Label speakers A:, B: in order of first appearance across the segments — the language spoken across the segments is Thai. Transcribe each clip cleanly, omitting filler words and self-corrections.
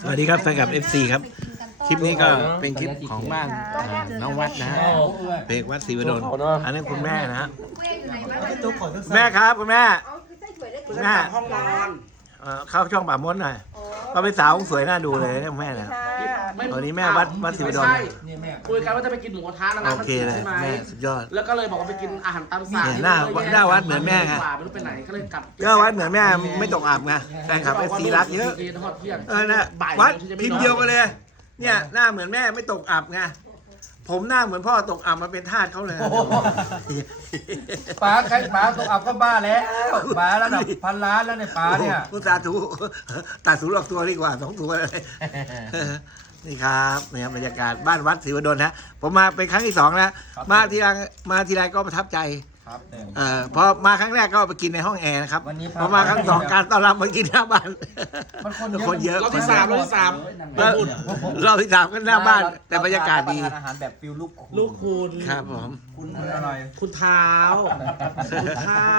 A: สวัสดีครับแฟนคลับ FC ครับคลิปนี้ก็เป็นคลิปของบ้านน้องวัดนะฮะเพกวัดศรีวดลอันนี้คุณแม่นะฮะแม่ครับคุณแม่คุณแม่เข้าช่องป่ามดหน่อยก็เป็นสาวสวยน่าดูเลยเนี่ยแม่นะวันนี้แม่วัดศรีวดล
B: คุยกันว่าจะไปกินหมูกระทะนะ
A: โอเคเลยแม่สุดยอด
B: แล้วก็เลยบอกว่าไปกินอาหารตามสั่ง
A: หน้าวัดเหมือนแม่ไง
B: ไม่รู้ไปไหนก็เลยกลับ
A: ก็วัดเหมือนแม่ไม่ตกอับไงแฟนคลับ FC รักเยอะนะวัดพิมพ์เดียวกันเลยเนี่ยหน้าเหมือนแม่ไม่ตกอับไงผมหน้าเหมือนพ่อตกอับมาเป็นทาสเขาเลย
C: ป๋าใครป๋าตกอับก็บ้าแล้วป๋าระดับพันล้านแล้วในป๋าเนี่ย
A: กูตาถูตัดสูหลอกตัวดีกว่า2 ตัวเลยนี่ครับเนี่ยบรรยากาศบ้านวัดศรีวดลนะผมมาเป็นครั้งที่2แล้วมาทีไรก็ประทับใจพอมาครั้งแรกก็ไปกินในห้องแอร์นะครับพอมาครั้ง2การต้อนรับมากินหน้าบ้านคนเยอะ
B: รอบที่ 3
A: รอบที่ 3ก็หน้าบ้านแต่บรรยากาศดี
C: อาหารแบบฟิล
B: ลูกคุณ
A: ครับผม
C: คุณอร่อย
B: คุณเท้าคุณท่า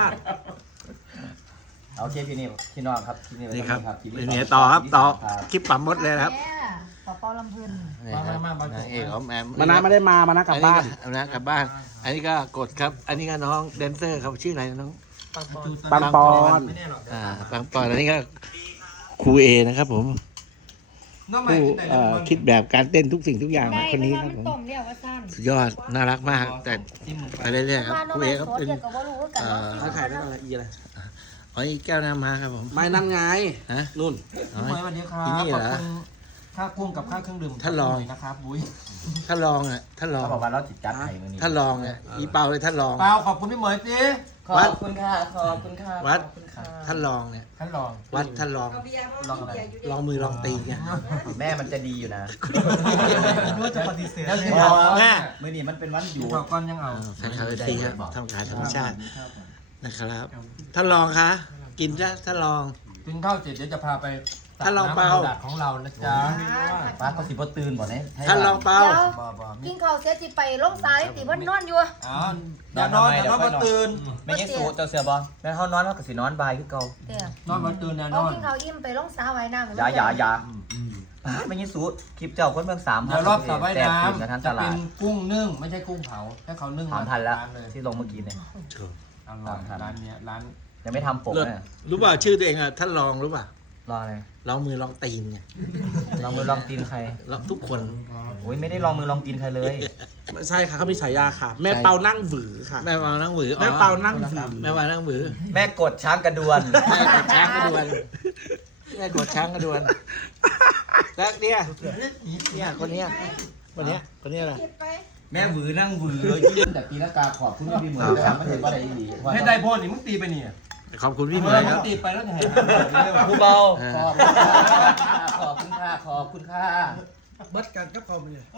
C: โอเคพี่น้องครับ
A: นี่ครับเนี่ยต่อครับต่อคลิปปั๊มมดเลยครับ
D: ปอลำพึน
A: มาเอกของแอม
B: มานะไม่ได้มานะกลับบ้าน
A: นะกลับบ้านอันนี้ก็กดครับอันนี้ก็น้องแดนเซอร์เขาชื่ออะไรน้อง
B: ปังปอน
A: ปังปอนอันนี้ก็ครูเอนะครับผมผู้คิดแบบการเต้นทุกสิ่งทุกอย่างคนนี้ครับผมสุดยอดน่ารักมากแต่ไปเรื่อยๆครับครูเอเขาเป็น
B: เขาขายได้อะไรอีอะไร
A: อ๋อแก้วน้ำมาครับผม
B: ไม่นั่นไง
A: ฮะ
B: นุ่น
C: วันนี้ครับ
A: นี่เหรอ
C: ค่ากุ้งกับค่าเครื่องดื่ม
A: ท่านรอง
C: นะครับบุ้ย
A: ท่านรองอ่ะท่านรอง
C: บอกว่าเราจิตจัดไทยมือนี้
A: ท่านรองเนี่ยอีเปาเลยท่านรอง
C: เปาขอบคุณพี่เหมยสิ
D: ขอบคุณค่ะขอบคุณค่ะ
A: วัดท่านรองเนี่ย
C: ท่านรอง
A: วัดท่านรองลองมือลองตีไง
C: แม่มันจะดีอยู่นะ
D: รู้จะปฏิเสธ
A: แม่
C: มือนี้มันเป็นวันอยู่ก้อนยังเอา
A: แฟนคลับตีครับทำการธรรมชาตินะครับท่านรองคะกินจ้ะท่านรอง
C: กินข้าวเสร็จเดี๋ยวจะพาไป
A: ท่านรองเปา
C: ของเรานะจ๊ะป้าเขาสิบตื่นบ่เนี่ย
A: ท่านรองเปา
D: กินข้าวเสร็จสิไปลงสายติวันนอนอยู่
C: อย่านอนบ่ตื่นไม่ยิ่งสูเจ้าเสือบ่แม่เขานอนเขาก็สินอนบ่ายคือเก่านอนบ่ตื่นแน่นอน
D: กินข้าวอิ่มไปลงสาไว้น้ำ
C: อย่าไม่ยิ่งสูคลิปเจ้าคนเมือง3เดี๋ยวรอบสระว่ายน้ำจะเป็นกุ้งนึ่งไม่ใช่กุ้งเผาแค่เขานึ่ง3,000แล้วที่ลงเมื่อกี้เนี่ยร้านนี้ร้านยังไม่ทำปกเนี่ย
A: รู้ป่ะชื่อตัวเองอ่ะท่านรองรู้ป่ะ
C: รออะไร
A: ลองมือลองตีนไง
C: ลองมือลองตีนใคร
A: ลองทุกคน
C: โอ้ยไม่ได้ลองมือลองตีนใครเลย
B: ไม่ใช่ค่ะเขามีฉายาค่ะแม่เปานั่งหวือค่ะ
A: แม่เปานั่งหวือ
B: แม่เปานั่งหวือ
A: แม่เปานั่งหวือ
C: แม่กดช้างกระดวน
A: แม่กดช้างกระดวนแม่กดช้างกระดวนแล้วเนี่ยคนนี้อะไร
C: แม่หวือนั่งหวือยื่นแต่ตีละกาขอบคุณพี่เหมือนแต่ไม่เห็นว่าอะไรดีให้ได้โพสนี่มึงตีไปเนี่ย
A: ขอบคุณพี่เหมยครับ
C: ตีไปแล้วจะหายผู้เบาขอบคุณค่ะ
B: เบิดกันก็พอไปเลย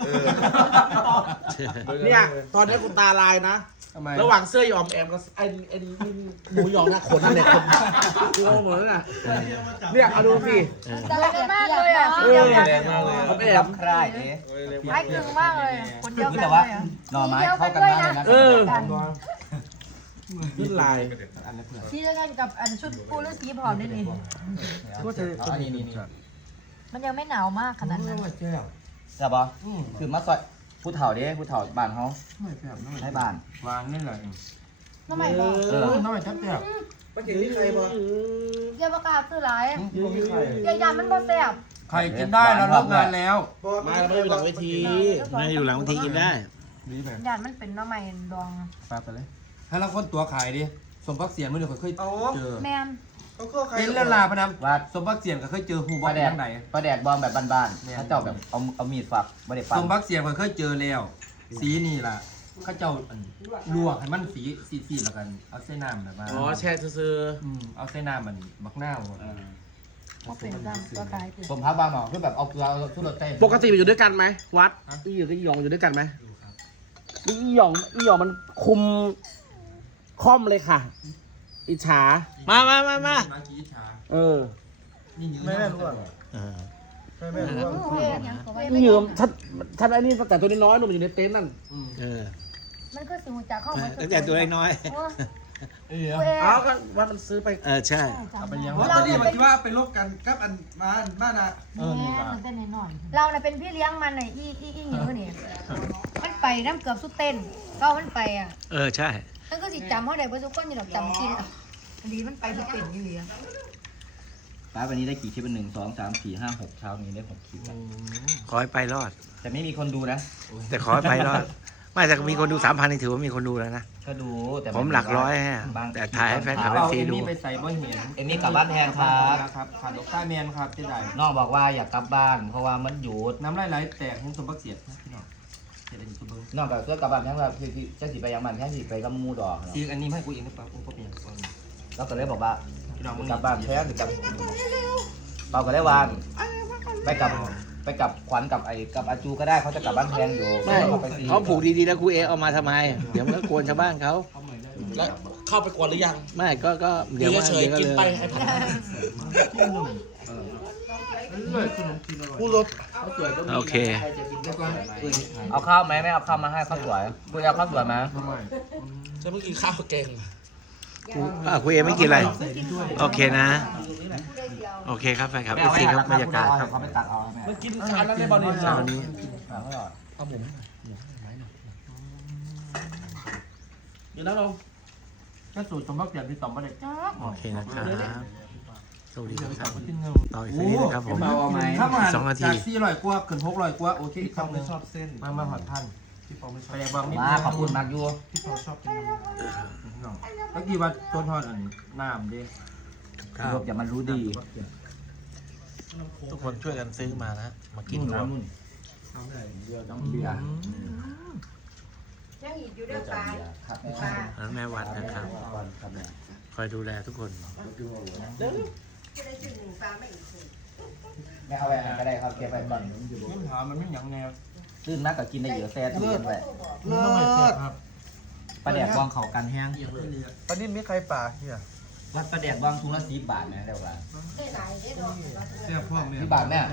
B: เนี่ยตอนนี้คุณตาลายนะระหว่างเสื้อยอมแอมกับไอ้หมูยองนะขนนั่นแหละคนดูหมดแล้วน่ะเนี่ยเอาดูสิ
D: แต่แรงมากเลยอ่ะ
C: แรงมากเลยเขาแอบคลายเอ๊ะ
D: ไอ้กึ่งมากเลยคนเดียวกัน
C: แต่ว่าหน่อไม้เข้ากันมากเลยนะ
B: ขึ้นลาย
D: ที่เดียวกันกับอันชุดปูหรือสีผอมนี่นี่มันยังไม่หนาวมากขนาดนั้น
C: ใช่ปะคือมาซอยผู้เฒ่าเด้ผู้เฒ่าบ้านเขาให้บ้านวางนี่เลย
D: ทำไมบอก
C: น้อยชัดเจน
B: ป้าเก่งนี่ใครบ่
D: เยาประกาศซื้อหลายเยายามันบ่แซ่บ
C: ใครกินได้เราเลิกงานแล้ว
B: มาไม่อยู่หลังเวที
A: ไม่อยู่หลังเวทีกินได้
D: ยามันเป็นน้ำมันดอง
C: ไปเลยให้เราคนตัวขายดิสมพักเสียนมื่อเดียวเคยเจอ
D: แมน
C: เป็นเรื่องราวพนันว่าสมพักเสียนก็เคยเจอหูบอลที่ไหนปลาแดกบอลแบบบ้านๆถ้าเจ้าแบบเอามีดฝักไม่ได้ปันสมพักเสียนก็เคยเจอแล้วสีนี่ล่ะข้าเจ้าลวกให้มันสีแล้วกันเอาเส้นน้ำแบบว่า
B: อ๋อแช่ซื้อ
C: เอาเส้นน้ำมันบักหน้า
D: ผม
C: พักบางหน่อคือแบบเอาทุเรศเต้
B: ปกติอยู่ด้วยกันไหมวัดอีหยองอยู่ด้วยกันไหมอีหยองมันคุมค่อมเลยค่ะอิจฉามา
A: ไม่
C: รู้อ่ะ
B: นี่ยืมชัดไอ้นี่แต่ตัวน้อยหนุ่มอยู่ในเต็นท์นั่น
D: มันก็สูงจากข้อมัน
A: แต่ตัวน้อย
D: กูเอง
B: เอาก็ว่ามันซื้อไป
A: ใช่
C: เอาไปเลี้ยง
E: ว่าตอนนี้มันคิดว่าไปลบกันกับอันบ้านอะ
D: เราน่ะเป็นพี่เลี้ยงมันน่ะอีหิวนี่มันไปน้ำเกือบสุดเต้นก็มันไปอ่ะ
A: ใช่
D: มันก็สิจำเขาได้เพราะทุกคนอยู่หรอกจำกินอันนี้มันไปสุดเต้นอยู่เลย
C: ป้าวันนี้ได้กี่คลิปเป็น1 2 3 4 5 6เช้านี้ได้6คลิปแล้ว
A: ขอให้ไปรอด
C: แต่ไม่มีคนดูนะ
A: แต่ขอให้ไปรอด ไม่แต่มีคนดู 3,000นี่ถือว่ามีคนดูแล้วนะ
C: ก็ดูแต่
A: ผมหลักร้อยฮะแต่ถ่ายให้แฟนคลับ FC ดู
C: ไปใส่บ่เห็นเอ็มมี่กลับบ้านแทนครับ
E: ครับขาดดอกต้าแมนครับเจ๊ได้
C: น้องบอกว่าอยากกลับบ้าน เพราะว่ามันหยุด
E: น้ำไหลแตกของสมบัติเสียดนะพี่น้องเสียดอันนี้ตัวเบิ้ง
C: น้องกับเสื้อกลับบ้านแทนแบบที่จะสิไปยังมันแค่สิไปกับมูดอก
E: ซีอันนี้ให้กูเองหรือเปล่ากูก็เปลี่ยนก่อน
C: แล้วก็เลยบอกว่า
E: พี่น้องมึง
C: กลับบ้านแท้หรือกลับเปาก็ได้วางไปกับขวัญกับกับอาจูก็ได้เขาจะกลับบ้านแทนอยู่
A: ไม่เขาผูกดีๆนะครูเอเอามาทำไม เดี๋ยวมันก็กวนชาวบ้านเขา
B: แล้วเข้าไปกวนหรือยัง
A: ไม่ก็เดี๋ยว
B: เฉย
A: ก็
B: ๆกิน
A: เลย
B: ไปให้ผัดผู้รถ
A: โอเค
C: เอาข้าวไหมไม่เอาข้าวมาให้ข้าวสวยคุณเอาข้าวสวยไหม
B: จะไม่กินข้าวแกง
A: ครูเอไม่กินอะไร โอเคนะ โอเคครับแฟนคลับ FC ครับบรรยากาศครับ
C: เขาไปตัดเอา
B: มันกินชาแล้วได้บอลนี่
A: เช้านี้
B: เอาหมูเดี๋ยวนะเรา
E: ก็สูตรสมบัติเสียดที่ต่อมมาเลย
A: โอเคนะครับสวัสดีครับต่ออีกสักนิดนะครับผม
E: ถ้ามา
A: 2 นาที
E: จาก400กว่าเกิน600กว่าโอเคอีกคำนึงชอบเส้นมาหอดท่านพี่ปอไม่ชอบไปแดงบางนิด
C: มาขอบคุณมากยู
E: พี่ปอชอบกินน้องเมื่อกี้ว่าต้นทอดอันน้ำดิ
C: รวบอย่ามันรู้ดี
A: ทุกคนช่วยกันซื้อมานะมากินรวม
C: น้ำเบียร์
D: ยังอีกอยู่เด้อปลา
A: แล้วแม่วัดนะครับคอยดูแลทุกคน
C: ไม่เอาไปก็ได้ครับเก็บไปก่อน
E: มันหามันไม่หยังแนว
C: ลื่นมากกับกินได้เยอะแซ่ตู้เย็นไว้
E: เลิศครับ
C: ปลาแดกวางเขากันแห้ง
E: ตอนนี้มีใครป่าเฮีย
C: วัดปลาแดกวางทุงละ10 บาทนะเดี๋ยวว่า
E: เสียพ่อแม่
C: 10 บาทแม่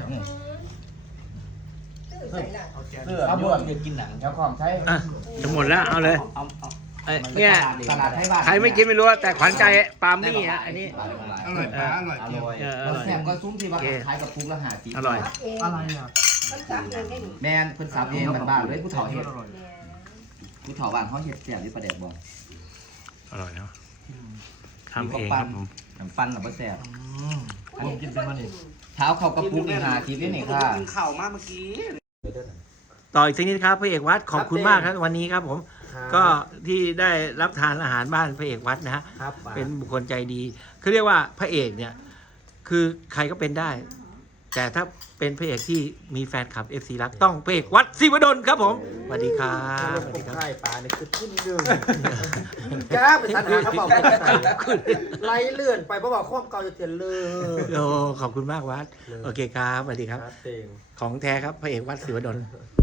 C: เสื้อเขาบอกกินหนังแล้วของใช้
A: อ่ะจะหมดแล้วเอาเลย
C: เอา
A: เนี่ย
C: ตลาดไทยบ้าน
A: ใครไม่กินไม่รู้แต่ขวัญใจปาล์มนี่ฮะอันนี้
E: อร่อยปลาอร่อย
C: อ
E: เกี่ยว
C: ร่อย
A: อ
C: เรา
A: ร่อย
C: แซ่บก็ซุ้มที่ว่าขายกับปุกละ50
A: อร่อย
E: อะไรอ่ะ
C: แม่นเพิ่นสับเองบ้านๆเลยผู้เฒ่าเฮ็ดผู้เฒ่าบ้านเขาเฮ็ดแซ่บที่ปลาแดกบ่
A: อร่อยเนาะทำเองครับผม
C: น้ำปั้นน่ะบ่แซ่บ
E: อันนี้กินเป็นมันนี่
C: เท้าเข้ากระปุกนี่50นี่ค่ะ
B: กินข่าวมากเมื่อกี้
A: ต่ออีกสักนิดครับพระเอกวัดขอบคุณมากครับวันนี้ครับผม ก็ที่ได้รับทานอาหารบ้านพระเอกวัดนะฮะ
B: ครับ
A: เป็นบุคคลใจดีเขาเรียกว่าพระเอกเนี่ยคือใครก็เป็นได้ แต่ถ้าเป็นพระเอกที่มีแฟนคลับ FC รักต้องพระเอกวัดศิวดลครับผมสวัสดีครับสวัสดีครับ
E: ไข่ปลาเนี่ยคือขึ้นหนึ่งจ้าไปทันหาเขาบอกไล่เลื่อนไปเพราะว่าข้อมเก่าจะเทียนเลย
A: โอ้ขอบคุณมากวัดโอเคครับสวัสดีครับ
E: เต็ง
A: ของแท้ครับพระเอกวัดศิวดล